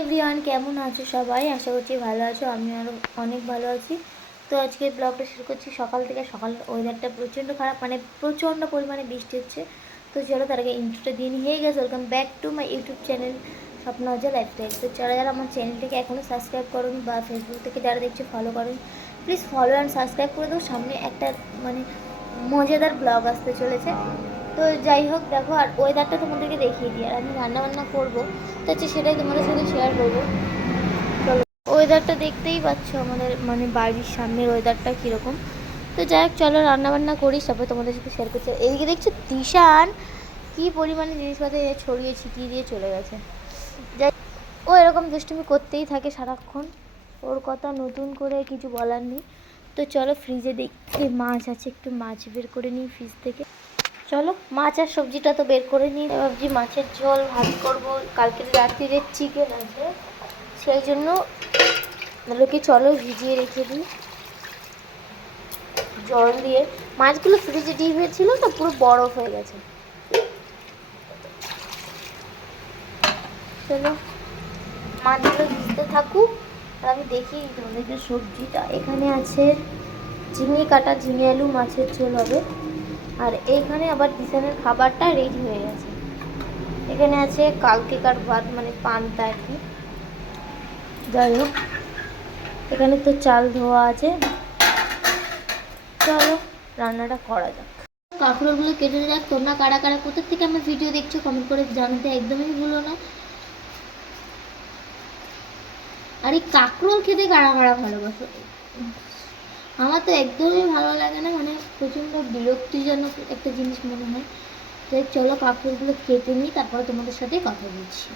Everyone, কেমন আছো সবাই? আশা করছি ভালো আছো। আমি আরও অনেক ভালো আছি। তো আজকে ব্লগটা শুরু করছি সকাল থেকে। সকাল ওয়েদারটা প্রচণ্ড খারাপ, মানে প্রচণ্ড পরিমাণে বৃষ্টি হচ্ছে। তো চলো তার আগে ইন্ট্রোটা দিয়ে নিয়ে গেছে। Welcome back to my YouTube channel স্বপ্ন অজয় লাইফস্টাইল। তো যারা যারা আমার চ্যানেলটাকে এখনও সাবস্ক্রাইব করুন বা ফেসবুক থেকে যারা দেখছো ফলো করুন, প্লিজ ফলো অ্যান্ড সাবস্ক্রাইব করে দাও। সামনে একটা মানে মজাদার ব্লগ আসতে চলেছে। তো যাই হোক, দেখো আর ওয়েদারটা তোমাদেরকে দেখিয়ে দিই। আর আমি রান্নাবান্না করবো, তো হচ্ছে সেটাই তোমাদের সাথে শেয়ার করবো। চলো, ওয়েদারটা দেখতেই পাচ্ছ আমাদের মানে বাড়ির সামনের ওয়েদারটা কীরকম। তো যাই হোক, চলো রান্নাবান্না করি, তারপরে তোমাদের সাথে শেয়ার করছি। এইদিকে দেখছো দিশান কী পরিমাণে জিনিসপত্র ছড়িয়ে ছিটিয়ে দিয়ে চলে গেছে। যাই, ও এরকম দুষ্টুমি করতেই থাকে সারাক্ষণ। ওর কথা নতুন করে কিছু বলার নেই। তো চলো ফ্রিজে দেখি মাছ আছে, একটু মাছ বের করে নিই ফ্রিজ থেকে। চলো, মাছ আর সবজিটা তো বের করে নিই। ভাবছি মাছের ঝোল ভাত করবো। কালকের রাত্রিরে চিকেন আছে, সেই জন্য কি চলো ভিজিয়ে রেখে দিই জল দিয়ে। মাছগুলো ফ্রিজে ডিপ হয়েছিল না, পুরো বরফ হয়ে গেছে। চলো মাছগুলো ভিজতে থাকুক আর আমি দেখি তোমাদেরকে সবজিটা। এখানে আছে ঝিঙে কাটা, ঝিঙে আলু মাছের ঝোল হবে। আর এইখানে আবার দিশানের খাবারটা রেডি হয়ে গেছে। এখানে আছে কালকেকার ভাত, মানে পান্তা আর কি। যাই হোক, এখানে তো চাল ধোয়া আছে। চলো রান্নাটা করা যাক। কাঁকরোলগুলো কেটে যাক। তোমরা কারা কারা কোথা থেকে আমার ভিডিও দেখছো কমেন্ট করে জানাতে একদমই ভুলো না। আর এই কাঁকরোল খেতে কারা কারা ভালোবাসো? আমার তো একদমই ভালো লাগে না, মানে প্রচণ্ড বিরক্তিজনক একটা জিনিস মনে হয়। তাই চলো কাঁকরোলগুলো কেটে নিই, তারপরে তোমাদের সাথে কথা বলছি।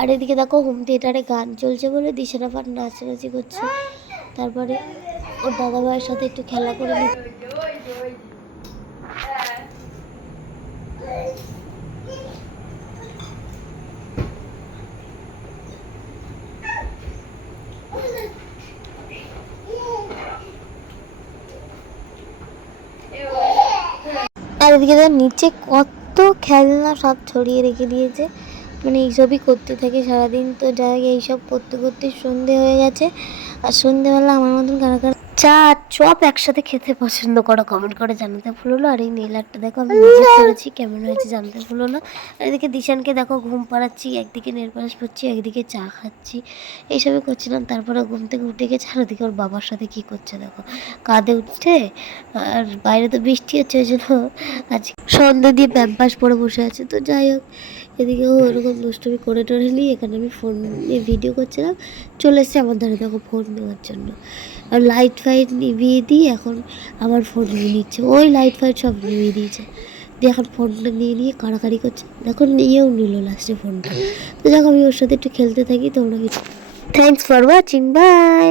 আর এদিকে দেখো হোম থিয়েটারে গান চলছে বলে দিশার আবার নাচানাচি করছে। তারপরে ওর দাদা ভাইয়ের সাথে একটু খেলা করে নি। আর এদিকে নিচে কত খেলনা সব ছড়িয়ে রেখে দিয়েছে, মানে এইসবই করতে থাকে সারাদিন। তো যাই এইসব করতে করতে সন্ধে হয়ে গেছে। আর সন্ধেবেলা আমার মতন কারা কারা চা আর চপ একসাথে খেতে পছন্দ করো কমেন্ট করে জানাতে ভুলো না। আর এই নীল আর্টটা দেখো আমি নিজে করেছি, কেমন হয়েছে জানতে ভুলো না। আর এদিকে দিশানকে দেখো ঘুম পাড়াচ্ছি, একদিকে নেল পালিশ করছি, একদিকে চা খাচ্ছি, এইসবই করছিলাম। তারপরে ঘুম থেকে উঠে গেছে। আর ওদিকে ওর বাবার সাথে কী করছে দেখো, কাঁধে উঠছে। আর বাইরে তো বৃষ্টি হচ্ছে, ওই জন্য আজ সন্ধ্যে দিয়ে প্যাম্পাস পরে বসে আছে। তো যাই হোক, এদিকেও ওরকম দুষ্টুমি করে টরে নিই। এখানে আমি ফোন নিয়ে ভিডিও করছিলাম, চলে এসছে আমার ধারে দেখো ফোন নেওয়ার জন্য। আর লাইট ফাইট নিভিয়ে দিই, এখন আবার ফোন নিয়ে নিচ্ছে। ওই লাইট ফাইট সব নিভিয়ে দিয়েছে, দিয়ে এখন ফোনটা নিয়ে নিয়ে কাড়াকাড়ি করছে। দেখো নিয়েও নিল লাস্টে ফোনটা। তো দেখো আমি ওর সাথে একটু খেলতে থাকি। তোমরা থ্যাংকস ফর ওয়াচিং, বাই।